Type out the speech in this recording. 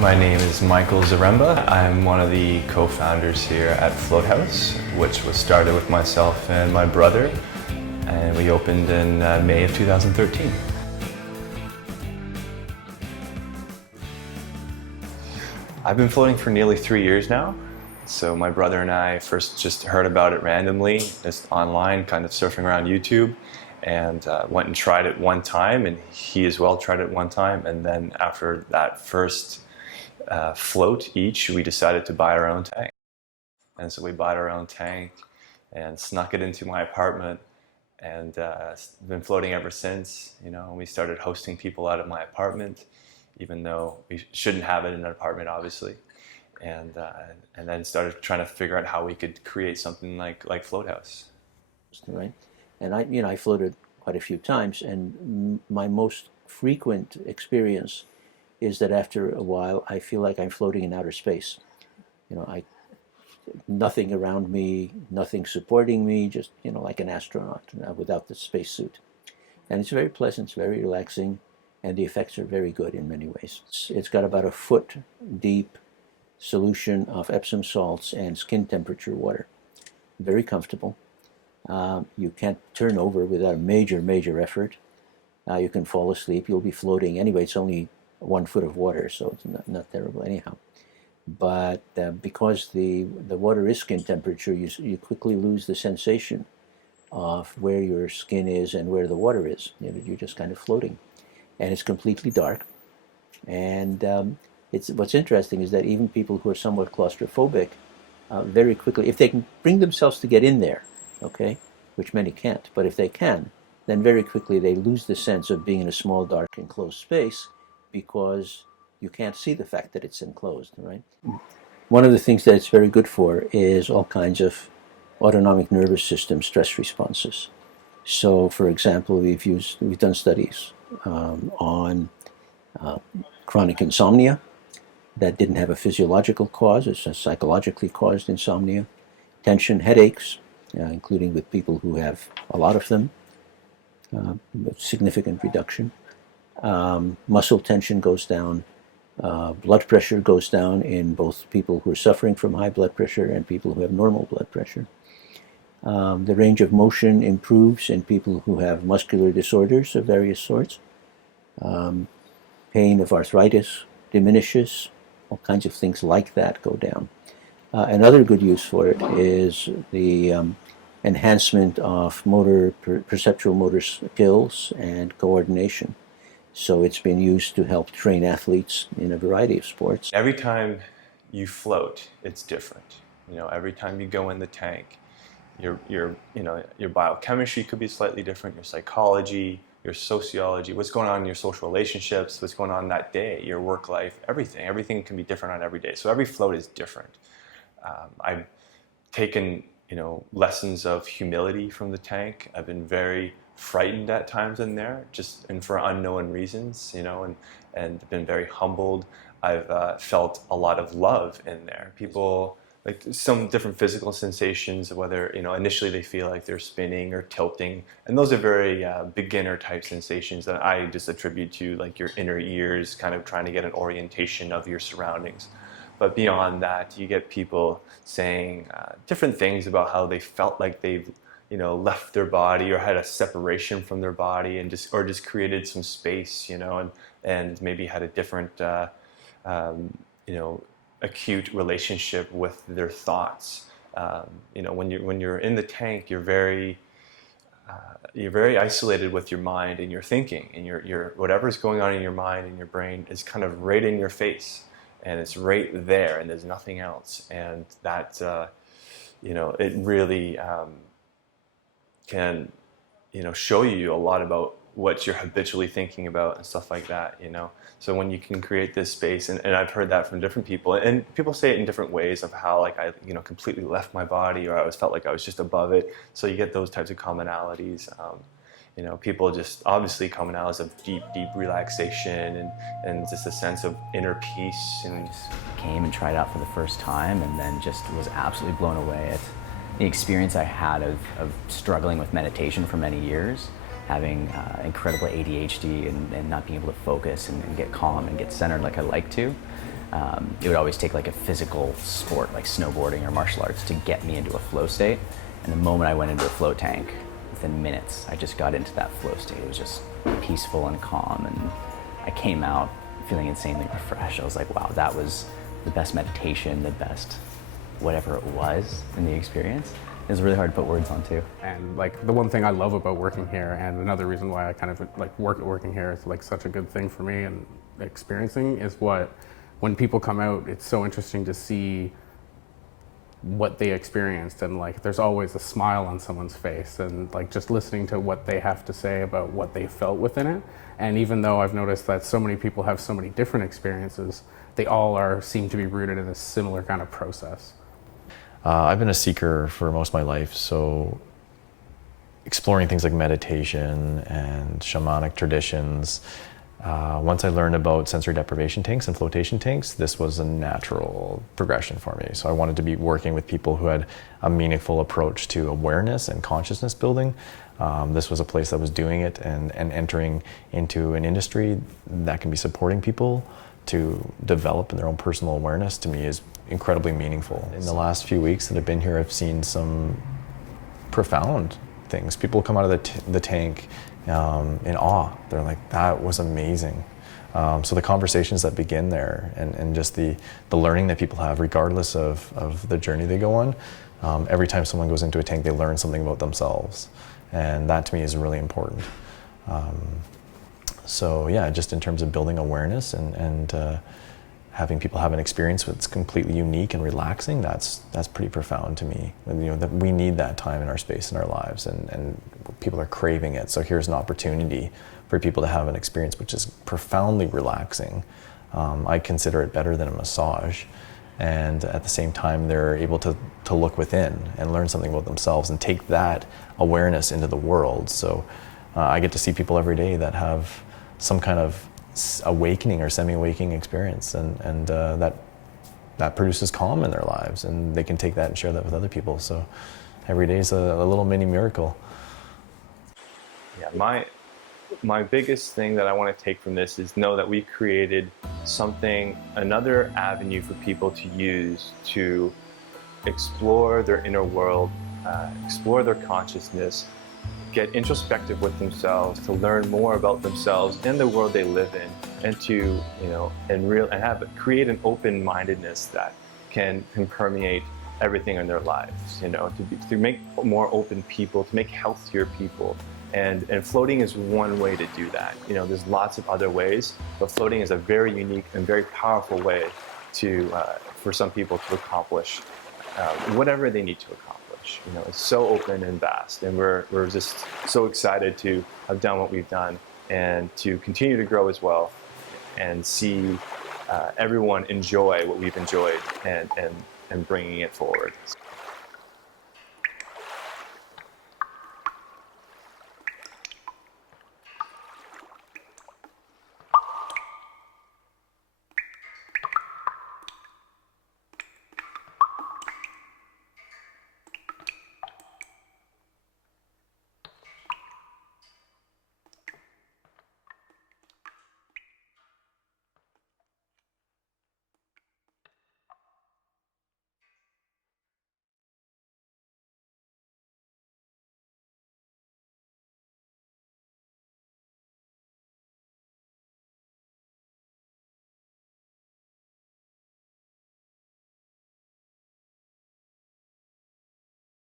My name is Michael Zaremba. I'm one of the co-founders here at Floathouse, which was started with myself and my brother, and we opened in May of 2013. I've been floating for nearly 3 years now. So my brother and I first just heard about it randomly, just online, kind of surfing around YouTube, and went and tried it one time, and he as well tried it one time, and then after that first float each, we decided to buy our own tank. And so we bought our own tank and snuck it into my apartment, and been floating ever since. You know, we started hosting people out of my apartment, even though we shouldn't have it in an apartment, obviously. And then started trying to figure out how we could create something like Floathouse. Right, and I floated quite a few times, and my most frequent experience is that after a while I feel like I'm floating in outer space. Nothing around me, nothing supporting me, just like an astronaut without the spacesuit, and it's very pleasant, it's very relaxing, and the effects are very good in many ways. It's got about a foot deep solution of Epsom salts and skin temperature water. Very comfortable. You can't turn over without a major effort. You can fall asleep. You'll be floating anyway. It's only 1 foot of water, so it's not terrible anyhow. But because the water is skin temperature, you quickly lose the sensation of where your skin is and where the water is. You're just kind of floating, and it's completely dark. And what's interesting is that even people who are somewhat claustrophobic, very quickly, if they can bring themselves to get in there, okay, which many can't, but if they can, then very quickly they lose the sense of being in a small, dark, enclosed space, because you can't see the fact that it's enclosed, right? One of the things that it's very good for is all kinds of autonomic nervous system stress responses. So, for example, we've done studies on chronic insomnia that didn't have a physiological cause. It's a psychologically caused insomnia. Tension, headaches, including with people who have a lot of them, significant reduction. Muscle tension goes down. Blood pressure goes down in both people who are suffering from high blood pressure and people who have normal blood pressure. The range of motion improves in people who have muscular disorders of various sorts. Pain of arthritis diminishes. All kinds of things like that go down. Another good use for it is the enhancement of perceptual motor skills and coordination. So it's been used to help train athletes in a variety of sports. Every time you float, it's different. Every time you go in the tank, your biochemistry could be slightly different, your psychology, your sociology, what's going on in your social relationships, what's going on that day, your work life, everything can be different on every day. So every float is different. I've taken lessons of humility from the tank. I've been very frightened at times in there, and for unknown reasons, and been very humbled. I've felt a lot of love in there. People, like some different physical sensations, whether initially they feel like they're spinning or tilting, and those are very beginner type sensations that I just attribute to like your inner ears kind of trying to get an orientation of your surroundings. But beyond that, you get people saying different things about how they felt like they've left their body or had a separation from their body, and just created some space, and maybe had a different acute relationship with their thoughts. When you're in the tank, you're very isolated with your mind and your thinking, and your whatever's going on in your mind and your brain is kind of right in your face, and it's right there, and there's nothing else. And that it really can show you a lot about what you're habitually thinking about and stuff like that. So when you can create this space, and I've heard that from different people, and people say it in different ways of how like I completely left my body, or I always felt like I was just above it. So you get those types of commonalities. People just obviously commonalities of deep relaxation and just a sense of inner peace. And came and tried it out for the first time, and then just was absolutely blown away at the experience I had of struggling with meditation for many years, having incredible ADHD and not being able to focus and get calm and get centered like I like to. It would always take like a physical sport like snowboarding or martial arts to get me into a flow state. And the moment I went into a float tank, within minutes, I just got into that flow state. It was just peaceful and calm, and I came out feeling insanely refreshed. I was like, wow, that was the best meditation, the best whatever it was in the experience. It was really hard to put words on too. And like the one thing I love about working here, and another reason why I kind of like working here is like such a good thing for me and experiencing, is when people come out, it's so interesting to see what they experienced, and like there's always a smile on someone's face, and like just listening to what they have to say about what they felt within it. And even though I've noticed that so many people have so many different experiences, they all seem to be rooted in a similar kind of process. I've been a seeker for most of my life, so exploring things like meditation and shamanic traditions. Once I learned about sensory deprivation tanks and flotation tanks, this was a natural progression for me. So I wanted to be working with people who had a meaningful approach to awareness and consciousness building. This was a place that was doing it, and entering into an industry that can be supporting people to develop their own personal awareness, to me, is incredibly meaningful. In the last few weeks that I've been here, I've seen some profound things. People come out of the tank in awe. They're like, that was amazing. So the conversations that begin there, and just the learning that people have, regardless of the journey they go on, every time someone goes into a tank, they learn something about themselves. And that to me is really important. So yeah, just in terms of building awareness and having people have an experience that's completely unique and relaxing, that's pretty profound to me. And, you know, that we need that time in our space in our lives, and people are craving it. So here's an opportunity for people to have an experience which is profoundly relaxing. I consider it better than a massage. And at the same time, they're able to look within and learn something about themselves and take that awareness into the world. So I get to see people every day that have some kind of awakening or semi-awakening experience, and that produces calm in their lives, and they can take that and share that with other people. So every day is a little mini miracle. Yeah, my biggest thing that I want to take from this is know that we created another avenue for people to use to explore their inner world, explore their consciousness, get introspective with themselves, to learn more about themselves and the world they live in, and to, create an open-mindedness that can permeate everything in their lives, to make more open people, to make healthier people. And floating is one way to do that. There's lots of other ways, but floating is a very unique and very powerful way for some people to accomplish whatever they need to accomplish. It's so open and vast, and we're just so excited to have done what we've done and to continue to grow as well, and see everyone enjoy what we've enjoyed and bringing it forward.